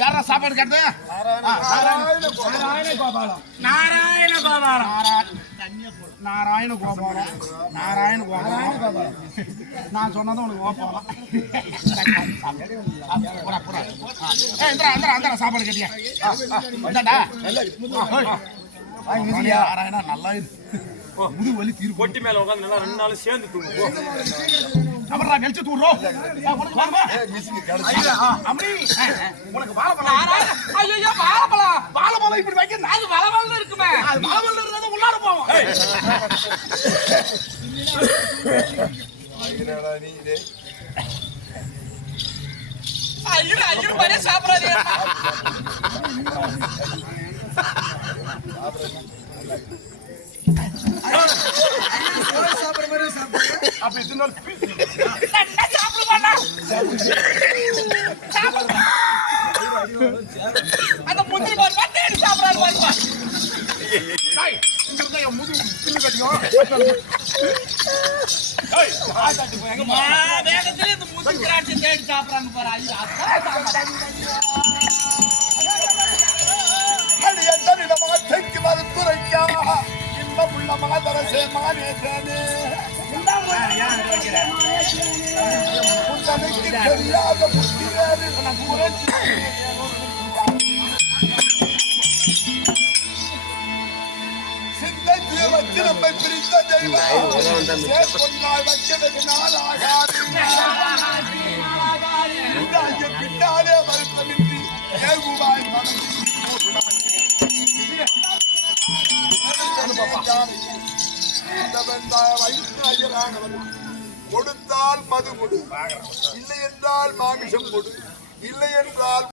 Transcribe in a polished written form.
யாரா சாப்பாடு கேட்டது? நாராயண கோபாலம். நாராயண கோபாலம். நாராயண கோபாலம். நாராயண கோபாலம். நான் சொன்னதும் உனக்கு கோபாலம். சாப்பாடு கேட்டியா? நாராயணா நல்லா முது வலி தீர்வு. கொட்டி மேல உட்காந்து நல்லா 2 நாள் சேர்ந்து தூங்கும். அப்புறம் கழிச்சு தூடுறோம். உனக்கு வாழைப்பழம். ஐயோ வாழைப்பழம். வாழைப்பழம் இப்படி வைக்க அது வளவல்ல இருக்குமே. அது வளவல்ல இருந்தா உள்ளார போவோம். என்னடா நீ இது? ஐயோ பரே சாப்பிடாதே. அப்ப இதனால சாப்பிட மாட்டான். அந்த முந்திரி பாரு பட்டேடி சாப்பிடாரு பாருப்பா. டேய் இந்த முது பிள்ளை கட்டியோ. டேய் ஆகாட்டி போய் எங்க மா வேகத்துல இந்த முந்திரி கிராட்சி தேடி சாப்பிடுறாங்க பாரு. ஐயோ அடி எந்தனிட மாத்தைக்கு மறுத்துரைக்கா இன்பமுள்ள மாதரசே மானேதேனே உந்தனைக்கு தெரியாத புத்திரேறு சிந்தை தீவத்தில் நம்மை பிரித்த தெய்வம் கொண்டாய் வைக்கிறது நாளாகாது பின்னாலே வருத்தமின்றி ஏகுவாய் மனம் கொடுத்தால் மது கொடு, இல்லை என்றால் மாமிசம் கொடு, இல்லை என்றால்